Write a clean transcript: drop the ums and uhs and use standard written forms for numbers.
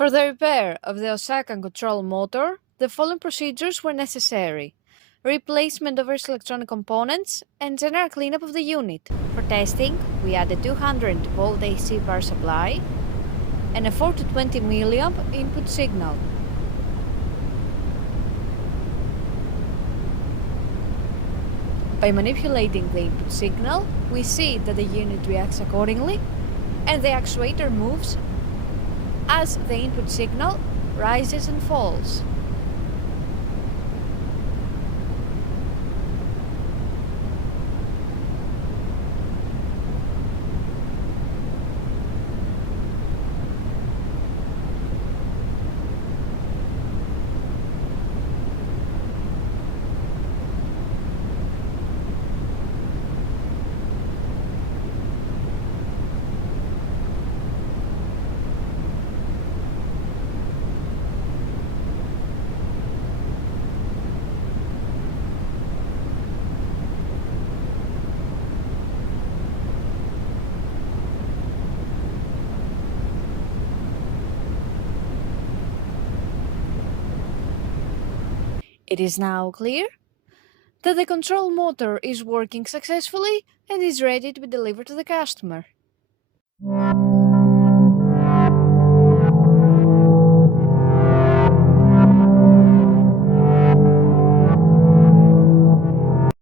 For the repair of the Osaka control motor, the following procedures were necessary: replacement of its electronic components and general cleanup of the unit. For testing, we added 200-volt AC power supply and a 4 to 20 milliamp input signal. By manipulating the input signal, we see that the unit reacts accordingly and the actuator moves as the input signal rises and falls. It is now clear that the control motor is working successfully and is ready to be delivered to the customer.